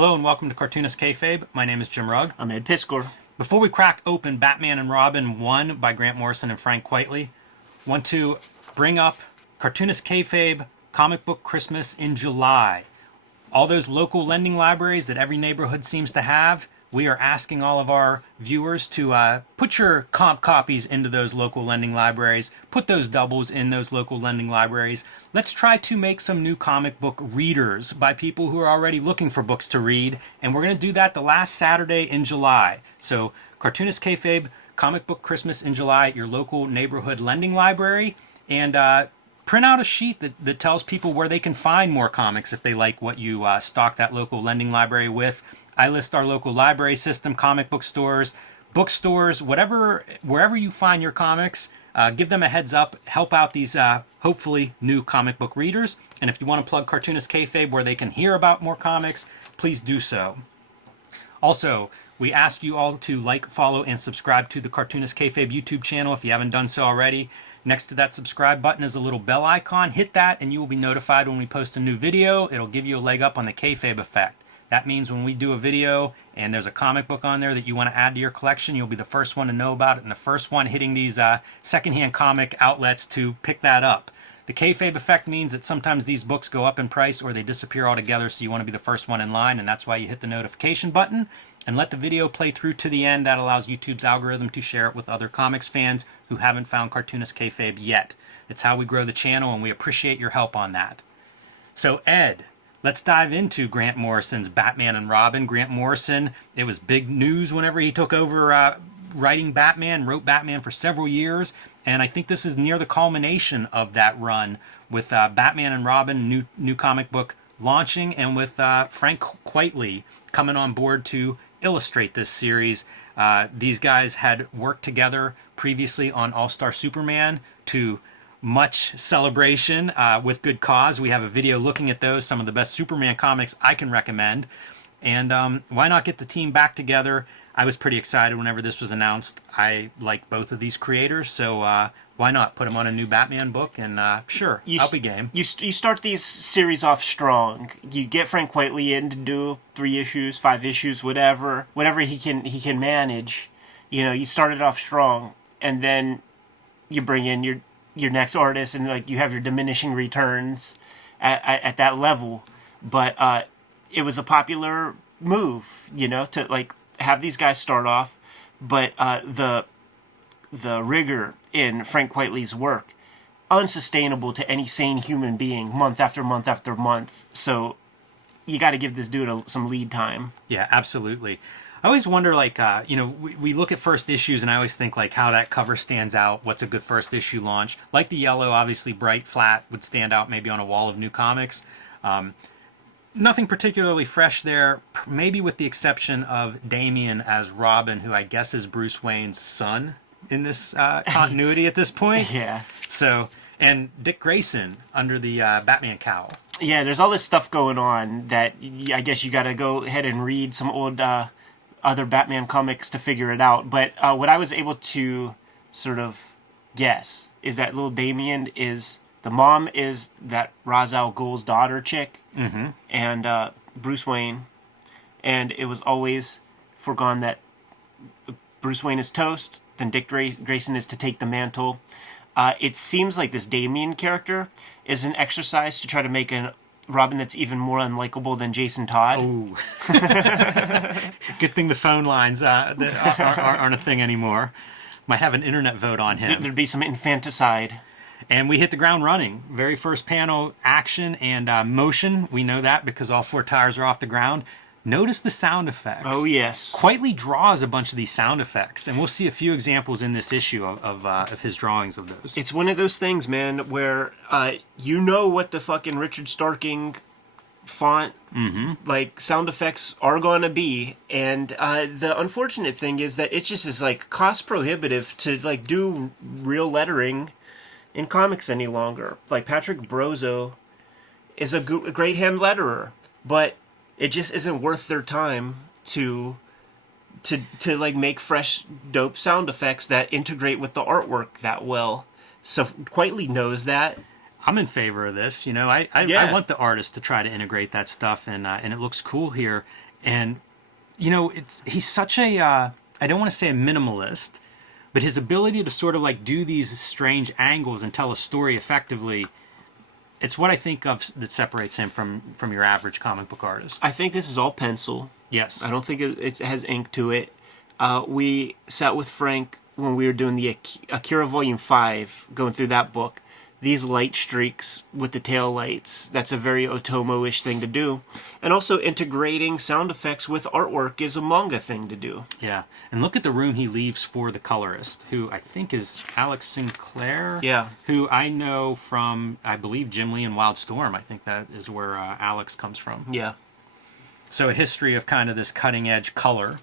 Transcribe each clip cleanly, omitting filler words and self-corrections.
Hello and welcome to Cartoonist Kayfabe. My name is Jim Rugg. I'm Ed Piscor. Before we crack open Batman and Robin 1 by Grant Morrison and Frank Quitely, want to bring up Cartoonist Kayfabe Comic Book Christmas in July. All those local lending libraries that every neighborhood seems to have, we are asking all of our viewers to put your comp copies into those local lending libraries, put those doubles in those local lending libraries. Let's try to make some new comic book readers by people who are already looking for books to read, and we're going to do that the last Saturday in July. So, Cartoonist Kayfabe Comic Book Christmas in July at your local neighborhood lending library, and print out a sheet that tells people where they can find more comics if they like what you stock that local lending library with. I list our local library system, comic book stores, bookstores, wherever you find your comics. Give them a heads up. Help out these hopefully new comic book readers. And if you want to plug Cartoonist Kayfabe where they can hear about more comics, please do so. Also, we ask you all to like, follow, and subscribe to the Cartoonist Kayfabe YouTube channel if you haven't done so already. Next to that subscribe button is a little bell icon. Hit that and you will be notified when we post a new video. It'll give you a leg up on the Kayfabe effect. That means when we do a video and there's a comic book on there that you want to add to your collection, you'll be the first one to know about it and the first one hitting these secondhand comic outlets to pick that up. The Kayfabe effect means that sometimes these books go up in price or they disappear altogether, so you want to be the first one in line, and that's why you hit the notification button and let the video play through to the end. That allows YouTube's algorithm to share it with other comics fans who haven't found Cartoonist Kayfabe yet. It's how we grow the channel, and we appreciate your help on that. So, Ed, let's dive into Grant Morrison's Batman and Robin. Grant Morrison, it was big news whenever he took over writing Batman, wrote Batman for several years, and I think this is near the culmination of that run with Batman and Robin, new comic book launching, and with Frank Quitely coming on board to illustrate this series. These guys had worked together previously on All-Star Superman to much celebration with good cause. We have a video looking at those, some of the best Superman comics I can recommend. And why not get the team back together? I was pretty excited whenever this was announced. I like both of these creators, so why not put them on a new Batman book? And sure, I'll be game. You start these series off strong. You get Frank Quitely in to do 3 issues, 5 issues, whatever he can manage. You know, you start it off strong, and then you bring in your next artist, and like you have your diminishing returns at that level. But it was a popular move, you know, to like have these guys start off, but the rigor in Frank Quitely's work, unsustainable to any sane human being, month after month after month. So you got to give this dude some lead time. Yeah, absolutely. I always wonder, like, we look at first issues, and I always think, like, how that cover stands out. What's a good first issue launch? Like the yellow, obviously bright, flat, would stand out maybe on a wall of new comics. Nothing particularly fresh there, maybe with the exception of Damian as Robin, who I guess is Bruce Wayne's son in this continuity at this point. Yeah. So, and Dick Grayson under the Batman cowl. Yeah, there's all this stuff going on that I guess you got to go ahead and read some old other Batman comics to figure it out. But what I was able to sort of guess is that little Damian is... The mom is that Ra's al Ghul's daughter chick, and Bruce Wayne, and it was always foregone that Bruce Wayne is toast, then Dick Grayson is to take the mantle. It seems like this Damian character is an exercise to try to make a Robin that's even more unlikable than Jason Todd. Oh. Good thing the phone lines aren't a thing anymore. Might have an internet vote on him. There'd be some infanticide. And we hit the ground running. Very first panel, action and motion. We know that because all 4 tires are off the ground. Notice the sound effects. Oh, yes. Quitely draws a bunch of these sound effects, and we'll see a few examples in this issue of his drawings of those. It's one of those things, man, where you know what the fucking Richard Starking font, like, sound effects are going to be, and the unfortunate thing is that it just is, like, cost prohibitive to, like, do real lettering in comics any longer. Like, Patrick Brozo is a great hand letterer, but it just isn't worth their time to like make fresh dope sound effects that integrate with the artwork that well. So Quitely knows that. I'm in favor of this. You know, I want the artist to try to integrate that stuff, and it looks cool here. And, you know, he's such a, I don't want to say a minimalist, but his ability to sort of like do these strange angles and tell a story effectively, it's what I think of that separates him from your average comic book artist. I think this is all pencil. Yes. I don't think it has ink to it. We sat with Frank when we were doing the Akira Volume 5, going through that book. These light streaks with the tail lights, that's a very Otomo-ish thing to do. And also integrating sound effects with artwork is a manga thing to do. Yeah. And look at the room he leaves for the colorist, who I think is Alex Sinclair. Yeah. Who I know from, I believe, Jim Lee and Wildstorm. I think that is where Alex comes from. Yeah. So a history of kind of this cutting-edge color.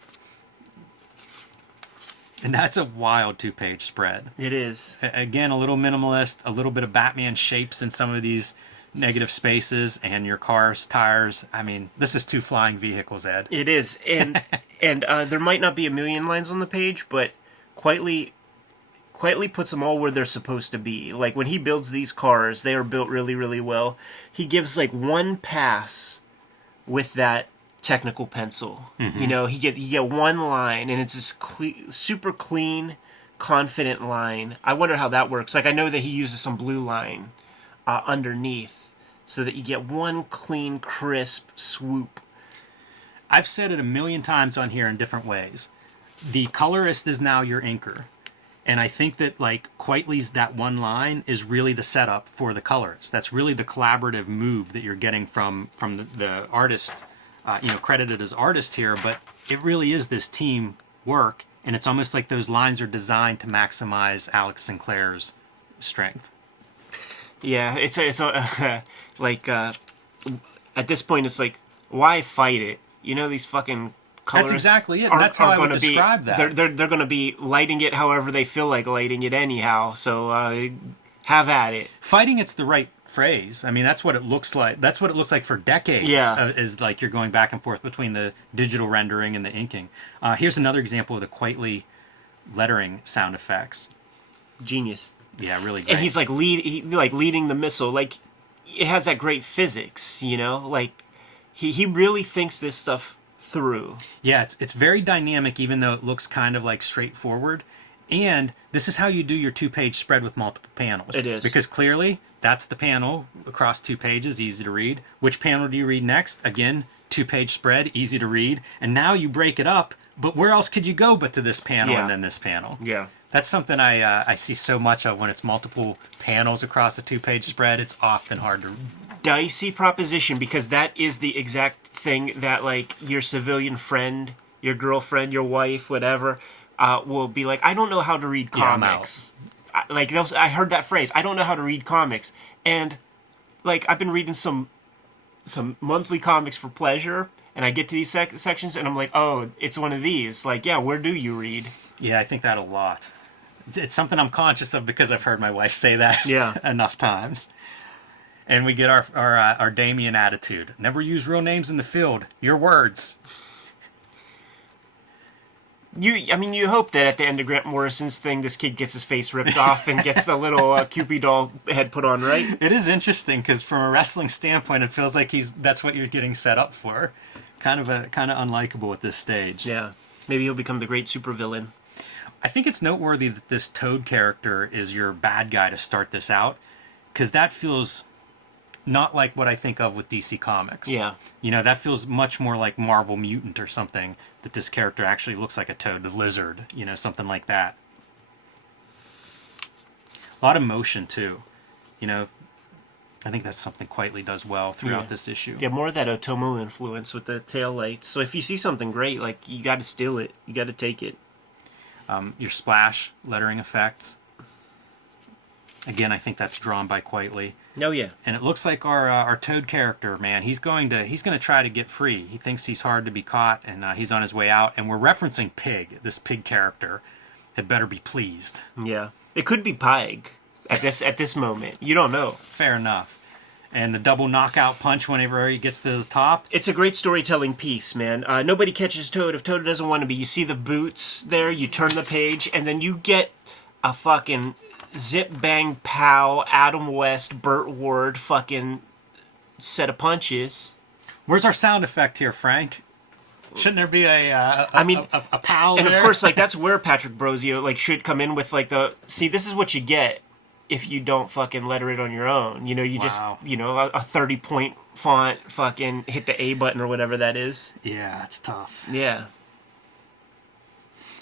And that's a wild 2-page spread. It is. Again, a little minimalist, a little bit of Batman shapes in some of these negative spaces, and your car's tires. I mean, this is 2 flying vehicles, Ed. It is. And there might not be a million lines on the page, but quietly puts them all where they're supposed to be. Like, when he builds these cars, they are built really, really well. He gives, like, one pass with that technical pencil. Mm-hmm. You know, you get one line, and it's this super clean, confident line. I wonder how that works. Like, I know that he uses some blue line underneath, so that you get one clean, crisp swoop. I've said it a million times on here in different ways. The colorist is now your inker. And I think that, like, Quitely's that one line is really the setup for the colorist. That's really the collaborative move that you're getting from the artist, credited as artist here. But it really is this team work, and it's almost like those lines are designed to maximize Alex Sinclair's strength. Yeah, it's like at this point, it's like, why fight it? You know, these fucking colors. That's exactly it. That's how I would describe that. They're going to be lighting it however they feel like lighting it anyhow. So have at it. Fighting it's the right phrase. I mean, that's what it looks like. That's what it looks like for decades. Yeah. Is like you're going back and forth between the digital rendering and the inking. Here's another example of the Quitely lettering sound effects. Genius. Yeah, really great. And he's like leading the missile. Like, it has that great physics, you know? Like, he really thinks this stuff through. Yeah, it's very dynamic, even though it looks kind of like straightforward. And this is how you do your 2-page spread with multiple panels. It is. Because clearly, that's the panel across 2 pages, easy to read. Which panel do you read next? Again, 2-page spread, easy to read. And now you break it up, but where else could you go but to this panel and then this panel? Yeah. That's something I see so much of when it's multiple panels across a 2-page spread. It's often hard to... Dicey proposition, because that is the exact thing that, like, your civilian friend, your girlfriend, your wife, whatever, will be like, I don't know how to read comics. I heard that phrase, I don't know how to read comics. And, like, I've been reading some monthly comics for pleasure, and I get to these sections, and I'm like, oh, it's one of these. Like, yeah, where do you read? Yeah, I think that a lot. It's something I'm conscious of because I've heard my wife say that enough times. And we get our Damian attitude. Never use real names in the field. Your words. You hope that at the end of Grant Morrison's thing, this kid gets his face ripped off and gets the little Cupid doll head put on, right? It is interesting because from a wrestling standpoint, it feels like that's what you're getting set up for. Kind of unlikable at this stage. Yeah, maybe he'll become the great supervillain. I think it's noteworthy that this Toad character is your bad guy to start this out, because that feels not like what I think of with DC Comics. Yeah. You know, that feels much more like Marvel Mutant or something, that this character actually looks like a Toad, the lizard, you know, something like that. A lot of motion, too. You know, I think that's something Quitely does well throughout this issue. Yeah, more of that Otomo influence with the tail lights. So if you see something great, like, you got to steal it. You got to take it. Your splash lettering effects. Again, I think that's drawn by Quitely. Oh yeah, and it looks like our Toad character, man. He's going to try to get free. He thinks he's hard to be caught, and he's on his way out. And we're referencing Pig. This Pig character had better be pleased. Yeah, it could be Pig at this moment. You don't know. Fair enough. And the double knockout punch whenever he gets to the top. It's a great storytelling piece, man. Nobody catches Toad if Toad doesn't want to be. You see the boots there, you turn the page, and then you get a fucking zip bang pow Adam West, Burt Ward fucking set of punches. Where's our sound effect here, Frank? Shouldn't there be a pal And there? of course, like, that's where Patrick Brosio, like, should come in with, like, see, this is what you get if you don't fucking letter it on your own. You know, you just, you know, a 30-point font, fucking hit the A button or whatever that is. Yeah, it's tough. Yeah.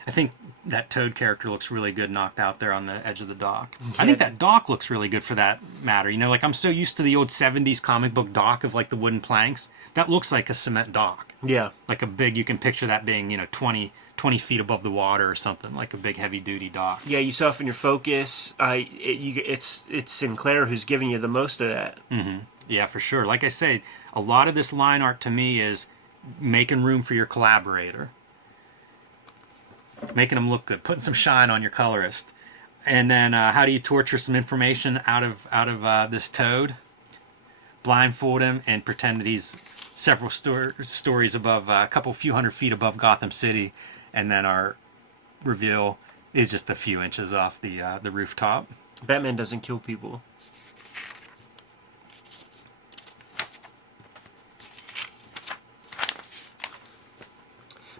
I think that Toad character looks really good knocked out there on the edge of the dock. Yeah. I think that dock looks really good for that matter. You know, like, I'm so used to the old 70s comic book dock of, like, the wooden planks. That looks like a cement dock. Yeah. Like a big, you can picture that being, you know, 20 feet above the water or something, like a big heavy-duty dock. Yeah, you soften your focus. It's Sinclair who's giving you the most of that. Mm-hmm. Yeah, for sure. Like I say, a lot of this line art to me is making room for your collaborator. Making them look good, putting some shine on your colorist, and then how do you torture some information out of this Toad? Blindfold him and pretend that he's several stories above, a few hundred feet above Gotham City, and then our reveal is just a few inches off the rooftop. Batman doesn't kill people.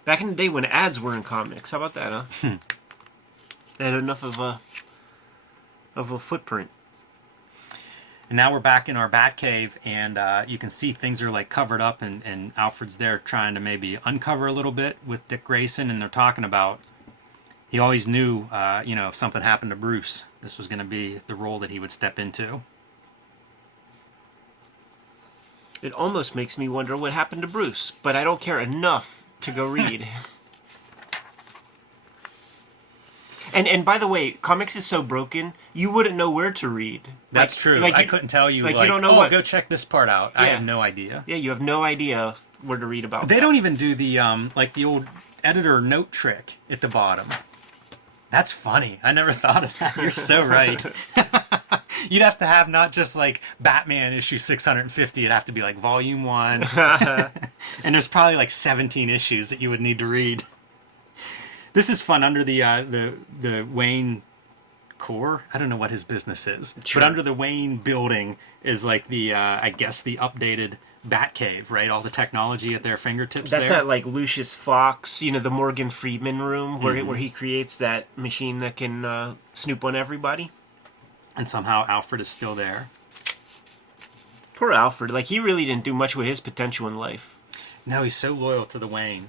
Back in the day when ads were in comics, how about that, huh? They had enough of a footprint. And now we're back in our Batcave, and you can see things are like covered up, and Alfred's there trying to maybe uncover a little bit with Dick Grayson, and they're talking about he always knew, you know, if something happened to Bruce, this was going to be the role that he would step into. It almost makes me wonder what happened to Bruce, but I don't care enough to go read. And by the way, comics is so broken, you wouldn't know where to read. That's true. Like, I couldn't tell you, like you don't know go check this part out. Yeah. I have no idea. Yeah, you have no idea where to read about They don't even do the, like the old editor note trick at the bottom. That's funny. I never thought of that. You're so right. You'd have to have not just like Batman issue 650. It'd have to be like volume 1. And there's probably like 17 issues that you would need to read. This is fun under the Wayne core. I don't know what his business is. Sure. But under the Wayne building is like the, I guess, the updated Batcave, right? All the technology at their fingertips. That's there. at like Lucius Fox, you know, the Morgan Freeman room where he creates that machine that can snoop on everybody. And somehow Alfred is still there. Poor Alfred. Like, he really didn't do much with his potential in life. No, he's so loyal to the Wayne.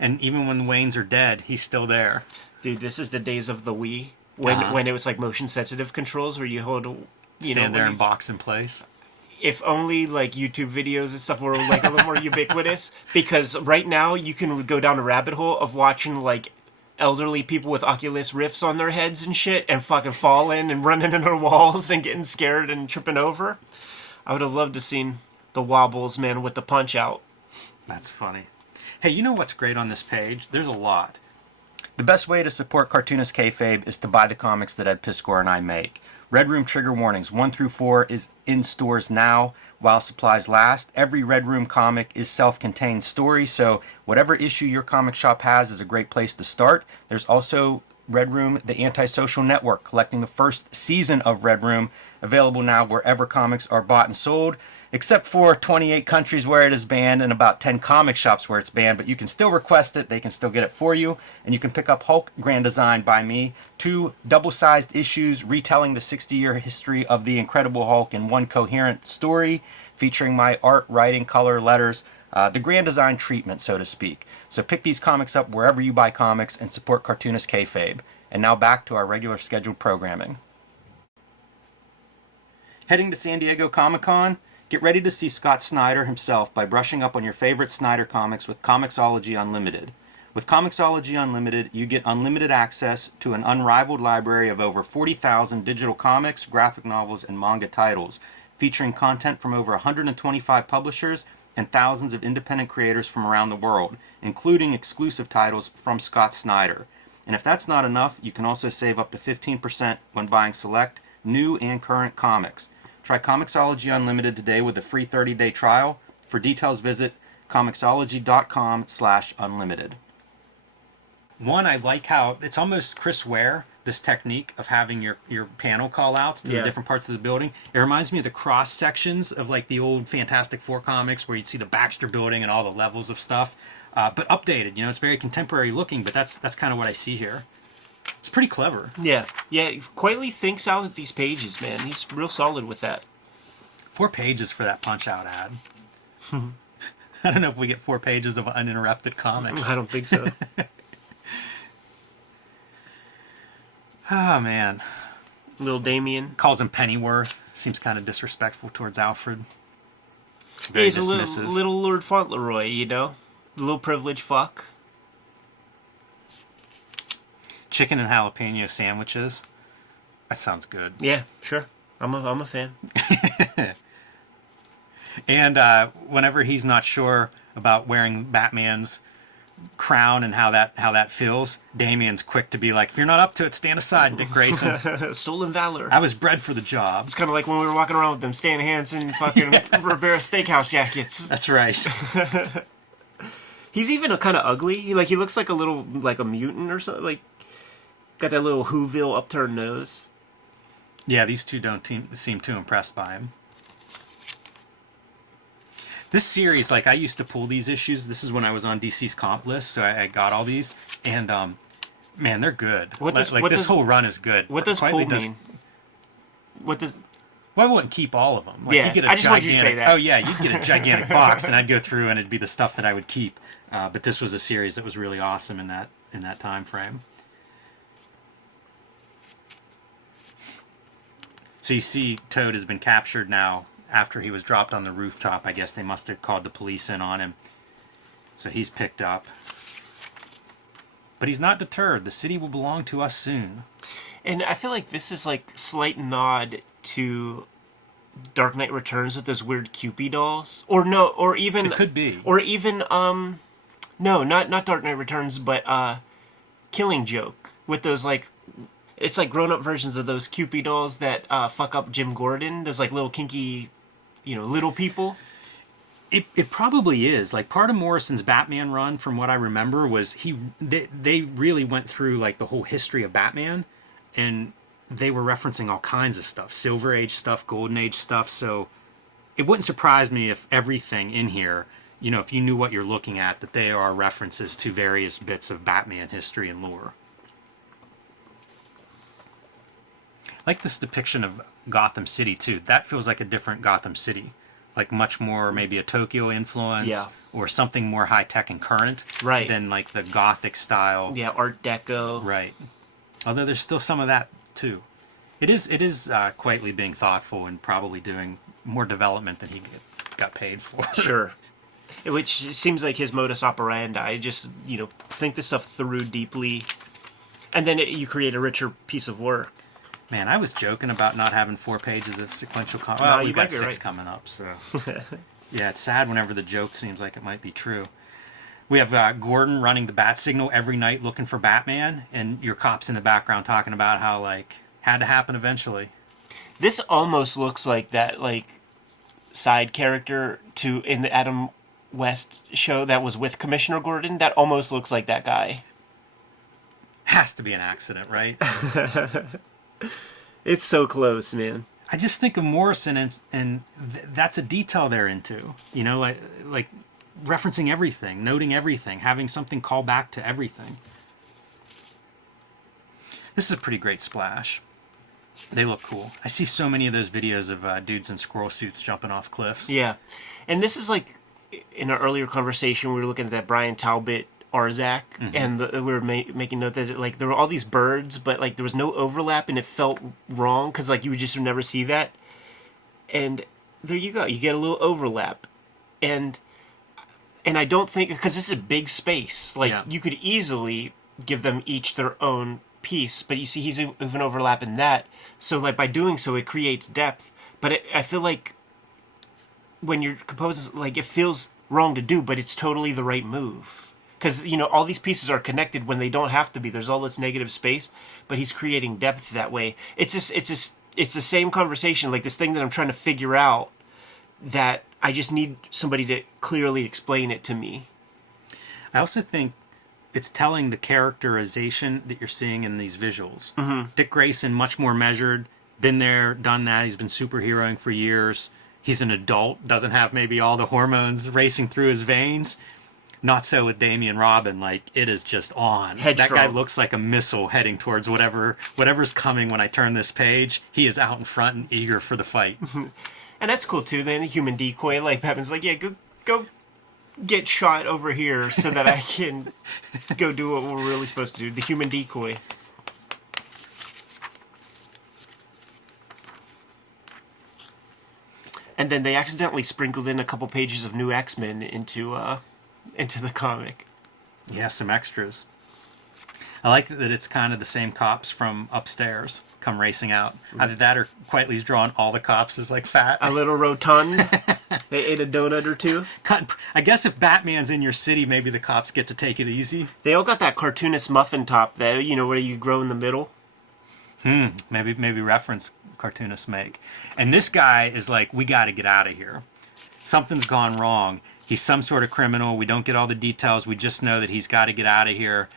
And even when the Waynes are dead, he's still there. Dude, this is the days of the Wii. When it was like motion-sensitive controls where you hold... Stand there and box in place. If only like YouTube videos and stuff were like a little more ubiquitous. Because right now you can go down a rabbit hole of watching like elderly people with Oculus Rifts on their heads and shit and fucking falling and running into walls and getting scared and tripping over. I would have loved to seen the wobbles, man, with the punch out. That's funny. Hey, you know what's great on this page? There's a lot. The best way to support Cartoonist Kayfabe is to buy the comics that Ed Piskor and I make. Red Room Trigger Warnings 1 through 4 is in stores now while supplies last. Every Red Room comic is self-contained story, so whatever issue your comic shop has is a great place to start. There's also Red Room, the Antisocial Network, collecting the first season of Red Room, available now wherever comics are bought and sold, except for 28 countries where it is banned and about 10 comic shops where it's banned, but you can still request it, they can still get it for you, and you can pick up Hulk Grand Design by me, 2 double-sized issues retelling the 60-year history of the Incredible Hulk in one coherent story, featuring my art, writing, color, letters, the Grand Design treatment, so to speak. So pick these comics up wherever you buy comics and support Cartoonist Kayfabe. And now back to our regular scheduled programming. Heading to San Diego Comic-Con? Get ready to see Scott Snyder himself by brushing up on your favorite Snyder comics with Comixology Unlimited. With Comixology Unlimited, you get unlimited access to an unrivaled library of over 40,000 digital comics, graphic novels, and manga titles, featuring content from over 125 publishers and thousands of independent creators from around the world, including exclusive titles from Scott Snyder. And if that's not enough, you can also save up to 15% when buying select, new and current comics. Try Comixology Unlimited today with a free 30-day trial. For details, visit Comixology.com/unlimited. One, I like how it's almost Chris Ware, this technique of having your panel call outs to Yeah. the different parts of the building. It reminds me of the cross sections of like the old Fantastic Four comics where you'd see the Baxter building and all the levels of stuff, but updated. It's very contemporary looking, but that's kind of what I see here. It's pretty clever. Yeah. Quitely thinks out these pages, man. He's real solid with that. 4 pages for that Punch Out ad. I don't know if we get 4 pages of uninterrupted comics. I don't think so. Oh, man. Little Damian. Calls him Pennyworth. Seems kind of disrespectful towards Alfred. Very He's a dismissive. little Lord Fauntleroy, A little privileged fuck. Chicken and jalapeno sandwiches. That sounds good. Yeah, sure. I'm a fan. And whenever he's not sure about wearing Batman's crown and how that feels, Damian's quick to be like, if you're not up to it, stand aside, Dick Grayson. Stolen valor. I was bred for the job. It's kind of like when we were walking around with them Stan Hansen fucking Ribera Steakhouse jackets. That's right. He's even kind of ugly. He looks like a mutant or something. Like, got that little Whoville upturned nose. Yeah, these two don't seem too impressed by him. This series, I used to pull these issues. This is when I was on DC's comp list, so I got all these. And, man, they're good. This whole run is good. What does pull mean? What does... Well, I wouldn't keep all of them. Yeah, I just wanted you to say that. Oh, yeah, you'd get a gigantic box, and I'd go through, and it'd be the stuff that I would keep. But this was a series that was really awesome in that time frame. So you see Toad has been captured now after he was dropped on the rooftop. I guess they must have called the police in on him. So he's picked up. But he's not deterred. The city will belong to us soon. And I feel like this is slight nod to Dark Knight Returns with those weird Cupid dolls. Or no, or even... It could be. Or even, no, not Dark Knight Returns, but Killing Joke. With those, it's grown-up versions of those Cupid dolls that fuck up Jim Gordon. Those, little kinky, little people. It probably is. Part of Morrison's Batman run, from what I remember, was they really went through, the whole history of Batman, and they were referencing all kinds of stuff. Silver Age stuff, Golden Age stuff, so it wouldn't surprise me if everything in here, if you knew what you're looking at, that they are references to various bits of Batman history and lore. Like this depiction of Gotham City, too. That feels like a different Gotham City. Much more maybe a Tokyo influence, yeah, or something more high-tech and current, right, than the Gothic style. Yeah, Art Deco. Right. Although there's still some of that, too. It is quietly being thoughtful and probably doing more development than he got paid for. Sure. Which seems like his modus operandi. Just, think this stuff through deeply, and then you create a richer piece of work. Man, I was joking about not having 4 pages of sequential comics. No, Well, we've got 6 right. coming up, so... Yeah, it's sad whenever the joke seems like it might be true. We have Gordon running the bat signal every night looking for Batman, and your cops in the background talking about how, had to happen eventually. This almost looks like that, side character in the Adam West show that was with Commissioner Gordon. That almost looks like that guy. Has to be an accident, right? It's so close, man. I just think of Morrison, and that's a detail they're into. Like referencing everything, noting everything, having something call back to everything. This is a pretty great splash. They look cool. I see so many of those videos of dudes in squirrel suits jumping off cliffs. Yeah. And this is in our earlier conversation, we were looking at that Brian Talbot Arzak, and we were making note that there were all these birds, but there was no overlap, and it felt wrong because you would just never see that. And there you go, you get a little overlap, and I don't think, because this is a big space, you could easily give them each their own piece, but you see he's even overlapping that, so by doing so it creates depth. But I feel like when you're composing, it feels wrong to do, but it's totally the right move. Because, all these pieces are connected when they don't have to be. There's all this negative space, but he's creating depth that way. It's the same conversation, this thing that I'm trying to figure out, that I just need somebody to clearly explain it to me. I also think it's telling the characterization that you're seeing in these visuals. Dick Grayson, much more measured, been there, done that. He's been superheroing for years. He's an adult, doesn't have maybe all the hormones racing through his veins. Not so with Damian Robin. Like, it is just on. Headstrong. That guy looks like a missile heading towards whatever's coming when I turn this page. He is out in front and eager for the fight. And that's cool too. Then the human decoy, like Batman's like, yeah, go get shot over here so that I can go do what we're really supposed to do. The human decoy. And then they accidentally sprinkled in a couple pages of new X-Men into the comic. Yeah, some extras. I like that it's kind of the same cops from upstairs come racing out. Either that or Quitely's drawn all the cops as like fat. A little rotund. They ate a donut or two. I guess if Batman's in your city, maybe the cops get to take it easy. They all got that cartoonist muffin top that, where you grow in the middle. Maybe reference cartoonists make. And this guy is like, we got to get out of here. Something's gone wrong. He's some sort of criminal. We don't get all the details. We just know that he's got to get out of here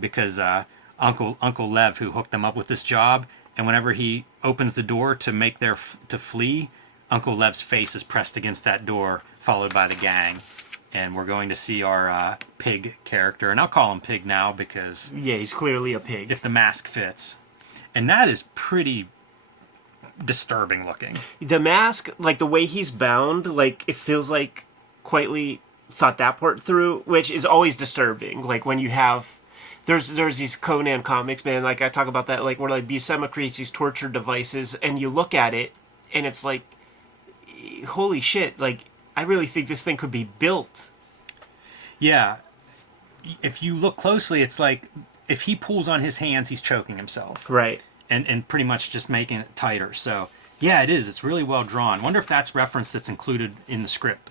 because Uncle Lev, who hooked them up with this job, and whenever he opens the door to flee, Uncle Lev's face is pressed against that door, followed by the gang. And we're going to see our pig character. And I'll call him Pig now because... Yeah, he's clearly a pig. If the mask fits. And that is pretty disturbing looking. The mask, like the way he's bound, like it feels like Quitely thought that part through, which is always disturbing. Like when you have... There's these Conan comics, man, like I talk about that, like where like Buscema creates these torture devices and you look at it and it's like, holy shit, like I really think this thing could be built. Yeah. If you look closely, it's like if he pulls on his hands, he's choking himself. Right. And pretty much just making it tighter. So, yeah, it is. It's really well drawn. Wonder if that's reference that's included in the script.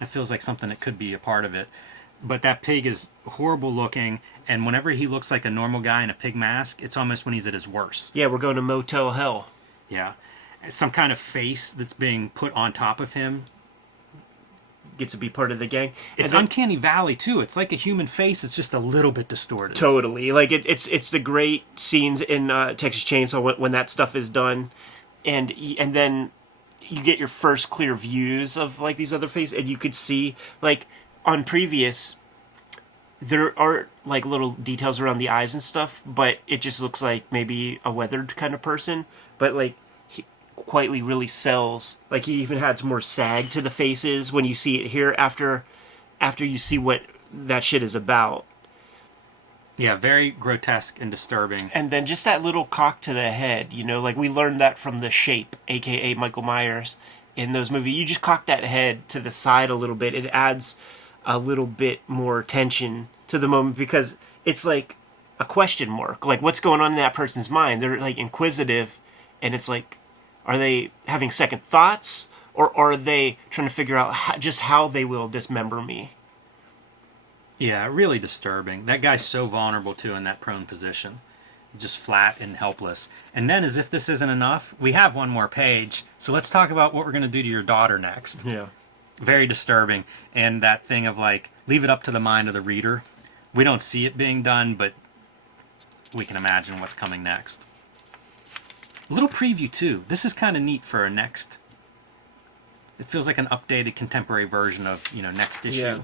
It feels like something that could be a part of it. But that pig is horrible looking, and whenever he looks like a normal guy in a pig mask, it's almost when he's at his worst. Yeah, we're going to Motel Hell. Yeah. Some kind of face that's being put on top of him. Gets to be part of the gang. It's Uncanny Valley, too. It's like a human face. It's just a little bit distorted. Totally. Like, it's the great scenes in Texas Chainsaw when that stuff is done. And then you get your first clear views of, like, these other faces. And you could see, like, on previous, there are, like, little details around the eyes and stuff. But it just looks like maybe a weathered kind of person. But, like... Quitely really sells. Like he even had some more sag to the faces when you see it here after you see what that shit is about. Yeah, very grotesque and disturbing. And then just that little cock to the head, like we learned that from The Shape, aka Michael Myers, in those movies. You just cock that head to the side a little bit. It adds a little bit more tension to the moment because it's like a question mark. Like what's going on in that person's mind? They're like inquisitive and it's like, are they having second thoughts, or are they trying to figure out how they will dismember me? Yeah, really disturbing. That guy's so vulnerable, too, in that prone position. Just flat and helpless. And then, as if this isn't enough, we have one more page. So let's talk about what we're going to do to your daughter next. Yeah. Very disturbing. And that thing of, like, leave it up to the mind of the reader. We don't see it being done, but we can imagine what's coming next. A little preview, too. This is kind of neat for a next... It feels like an updated contemporary version of, next issue.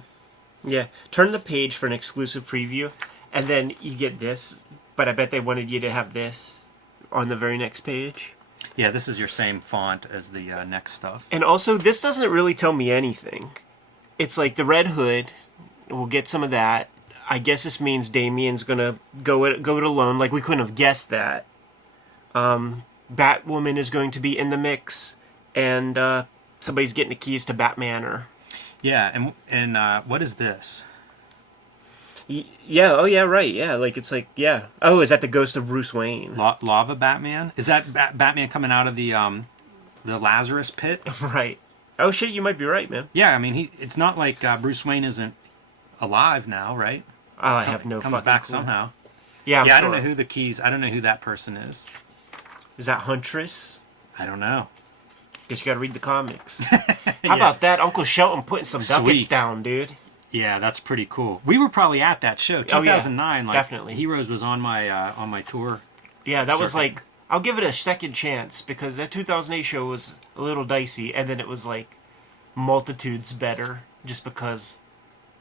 Yeah. Turn the page for an exclusive preview, and then you get this, but I bet they wanted you to have this on the very next page. Yeah, this is your same font as the next stuff. And also, this doesn't really tell me anything. It's like the Red Hood. We'll get some of that. I guess this means Damian's going to go it alone. Like, we couldn't have guessed that. Batwoman is going to be in the mix, and somebody's getting the keys to Batmanor. Yeah, and what is this? Yeah, oh yeah, right, yeah, like it's like, yeah. Oh, is that the ghost of Bruce Wayne? Lava Batman? Is that Batman coming out of the Lazarus pit? Right. Oh shit, you might be right, man. Yeah, I mean, it's not like Bruce Wayne isn't alive now, right? Oh, I have no fucking comes back clue. somehow. Yeah, I'm yeah, sure. I don't know who the keys. I don't know who that person is. Is that Huntress? I don't know. Guess you gotta read the comics. How about that? Uncle Shelton putting some ducats down, dude. Yeah, that's pretty cool. We were probably at that show, 2009. Like, definitely. Heroes was on my tour. Yeah, that was circuit. like, I'll give it a second chance because that 2008 show was a little dicey, and then it was like multitudes better just because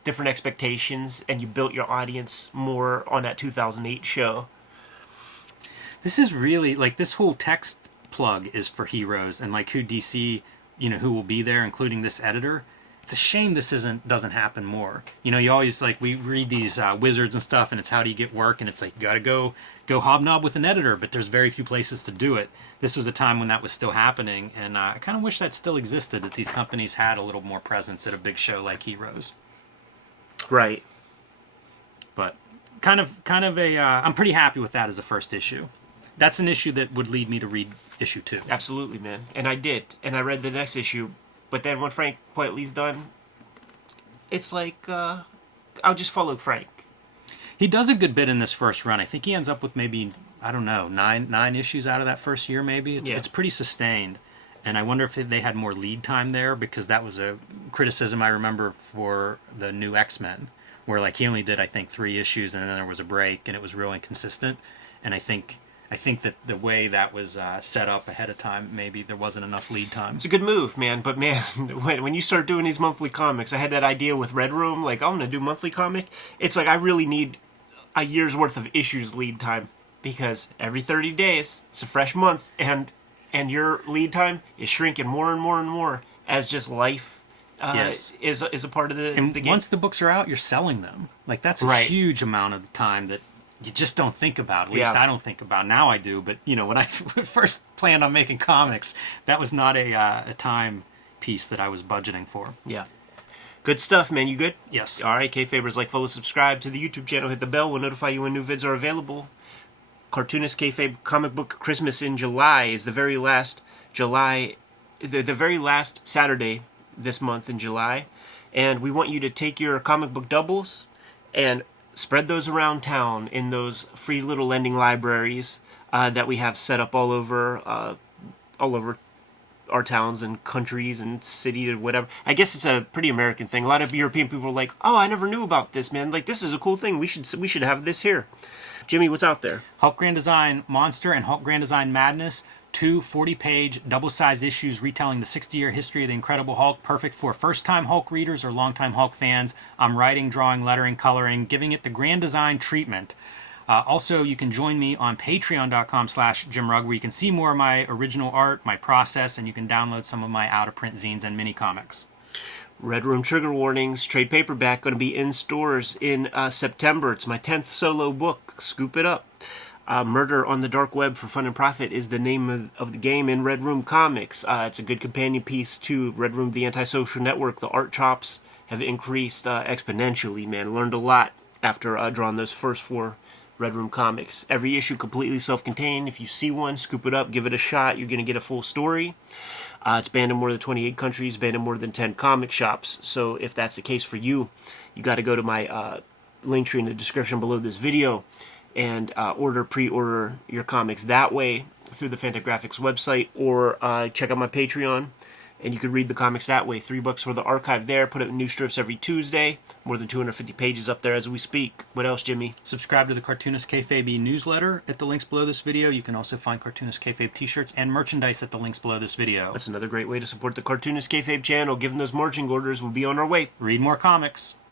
different expectations, and you built your audience more on that 2008 show. This is really like this whole text plug is for Heroes and like who DC, who will be there, including this editor. It's a shame this doesn't happen more. You always like we read these wizards and stuff, and it's how do you get work, and it's like you got to go hobnob with an editor, but there's very few places to do it. This was a time when that was still happening, and I kind of wish that still existed. That these companies had a little more presence at a big show like Heroes. Right. But kind of a I'm pretty happy with that as a first issue. That's an issue that would lead me to read issue 2. Absolutely, man. And I did, and I read the next issue. But then when Frank Quitely's done, it's like, I'll just follow Frank. He does a good bit in this first run. I think he ends up with maybe, I don't know, nine issues out of that first year, maybe. It's pretty sustained. And I wonder if they had more lead time there, because that was a criticism I remember for the new X-Men, where like he only did, I think, 3 issues, and then there was a break, and it was real inconsistent. And I think that the way that was set up ahead of time, maybe there wasn't enough lead time. It's a good move, man. But man, when you start doing these monthly comics, I had that idea with Red Room, like, I'm going to do monthly comic. It's like I really need a year's worth of issues lead time, because every 30 days, it's a fresh month, and your lead time is shrinking more and more and more as just life is a part of the game. Once the books are out, you're selling them. Like, that's a huge amount of the time that you just don't think about. At least I don't think about. Now I do, but when I first planned on making comics, that was not a time piece that I was budgeting for. Yeah. Good stuff, man. You good? Yes. All right, Kayfabers, like, follow, subscribe to the YouTube channel, hit the bell. We'll notify you when new vids are available. Cartoonist Kayfabe Comic Book Christmas in July is the very last Saturday this month in July. And we want you to take your comic book doubles and spread those around town in those free little lending libraries that we have set up all over our towns and countries and cities or whatever. I guess it's a pretty American thing. A lot of European people are like, "Oh, I never knew about this, man. Like, this is a cool thing. We should have this here." Jimmy, what's out there? Hulk Grand Design Monster and Hulk Grand Design Madness. 2 40-page double-sized issues retelling the 60-year history of the Incredible Hulk, perfect for first-time Hulk readers or long-time Hulk fans. I'm writing, drawing, lettering, coloring, giving it the Grand Design treatment. Also, you can join me on patreon.com/JimRugg, where you can see more of my original art, my process, and you can download some of my out-of-print zines and mini-comics. Red Room Trigger Warnings, trade paperback, going to be in stores in September. It's my 10th solo book. Scoop it up. Murder on the Dark Web for Fun and Profit is the name of the game in Red Room Comics. It's a good companion piece to Red Room, the Antisocial Network. The art chops have increased exponentially, man. Learned a lot after drawing those first 4 Red Room comics. Every issue completely self-contained. If you see one, scoop it up, give it a shot. You're going to get a full story. It's banned in more than 28 countries, banned in more than 10 comic shops. So if that's the case for you, you got to go to my link tree in the description below this video and pre-order your comics that way through the Fantagraphics website, or check out my Patreon, and you can read the comics that way. $3 for the archive there. Put up new strips every Tuesday. More than 250 pages up there as we speak. What else, Jimmy? Subscribe to the Cartoonist Kayfabe newsletter at the links below this video. You can also find Cartoonist Kayfabe t-shirts and merchandise at the links below this video. That's another great way to support the Cartoonist Kayfabe channel. Given those marching orders, we'll be on our way. Read more comics.